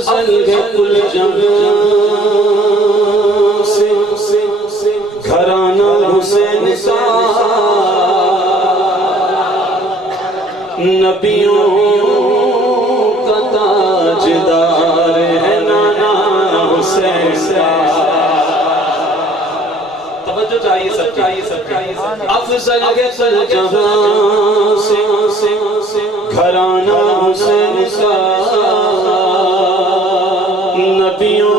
افضل ہے کل جہاں سے گھرانہ حسین کا نبیوں کا تاجدار ہے نانا حسین کا توجہ چاہیے سب افضل ہے کل جہاں سے گھرانہ حسین کا نبیوں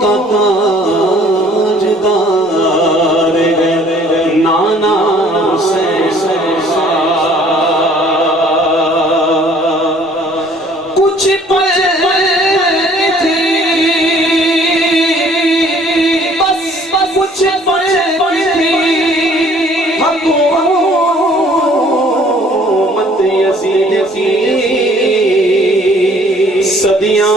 کا تاجدار ہے نانا حسین کا کچھ پل تھی بس کچھ پل تھی حکومت یزید کی صدیاں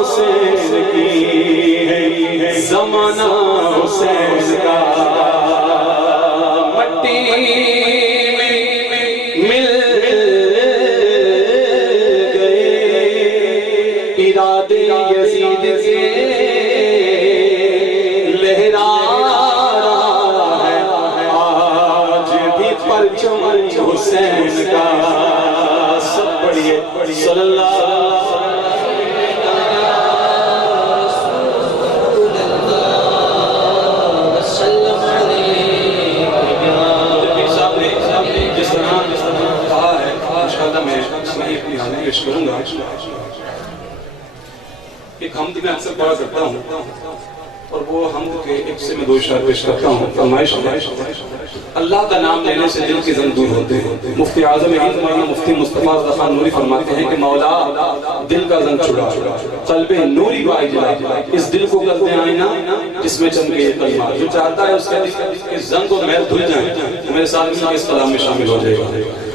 حسین کی زمانہ حسین کا مٹی میں مل گئے ارادے یزید کے لہرا رہا ہے آج بھی پرچم حسین کا سب پڑھیے صلی اللہ پیش کروں گا ایک حمد میں اکثر پڑھا کرتا ہوں اور وہ حمد کے ایک سے میں دو اشعار پیش کرتا ہوں فرمائش اللہ کا نام لینے سے دل کی زنگ دور ہوتے ہیں مفتی اعظم ہند مولانا مفتی مصطفیٰ رضا خان نوری فرماتے ہیں کہ مولا دل کا زنگ چھڑا قلب نوری بائی جلا اس دل کو کر دیں آئینہ جس میں چمکے یہ کلمات جو چاہتا ہے اس کے دل کے زنگ و محل دھل جائیں میرے ساتھ اس کلام میں شامل ہو جائے گا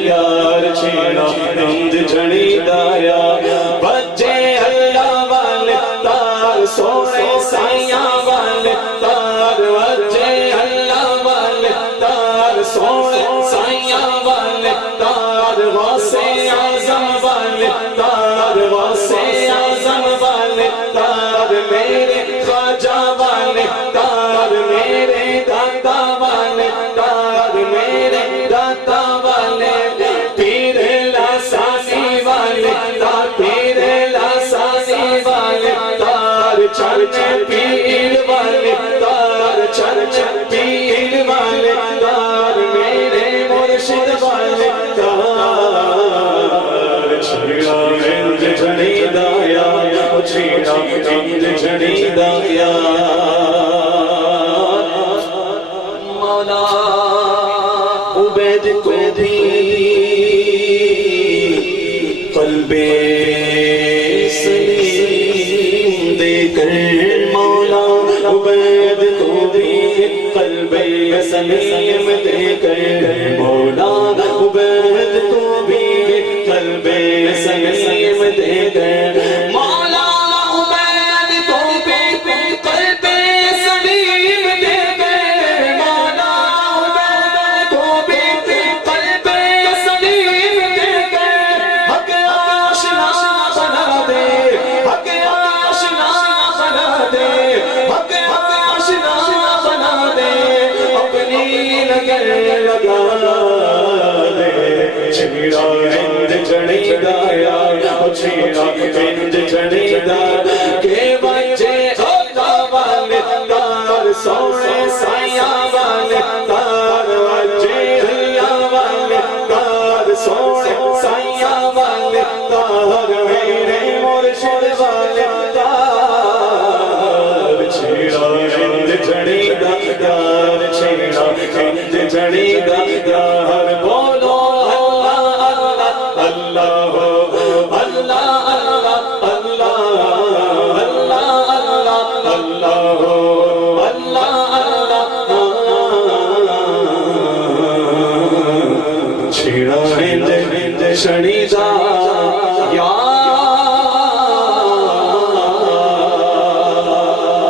یار چھیڑا ہند جھڑی دایا بچے اللہ والے تار سونے سائیاں والے تار بچے اللہ والے تار سونے میرے خواجہ والے تار میرے دادا والے تار میرے دادا والے پیر لاسانی والے تار پیر لاسانی والے تار چرچ پیر والے تار چرچ پیر والے تار میرے مرشد والے تار چھڑا ہند جھڑی دایا چھڑا ہند جھڑی دایا مولا عبید کو بھی قلب سلیم دے کر مولا عبید کو بھی قلب سلیم دے کر مولا عبید کو بھی قلب سلیم دے کر مولا عبید کو بھی قلب سلیم دے کر مولا عبید کو بھی قلب سلیم دے کر حق آشنا بنا دے حق آشنا بنا دے حق آشنا بنا دے اپنی لگن لگا دے چھڑا ہند جھڑی دایا چھڑا ہند جھڑی دایا کہ بچے خدا والے تار سونے سایہ والے تار بچے اللہ والے تار سونے سایہ والے تار میرے مرشد والے تار چھڑا ہند جھڑی دایا چھڑا ہند جھڑی دایا بولو اللہ اللہ اللہ اللہ اللہ اللہ اللہ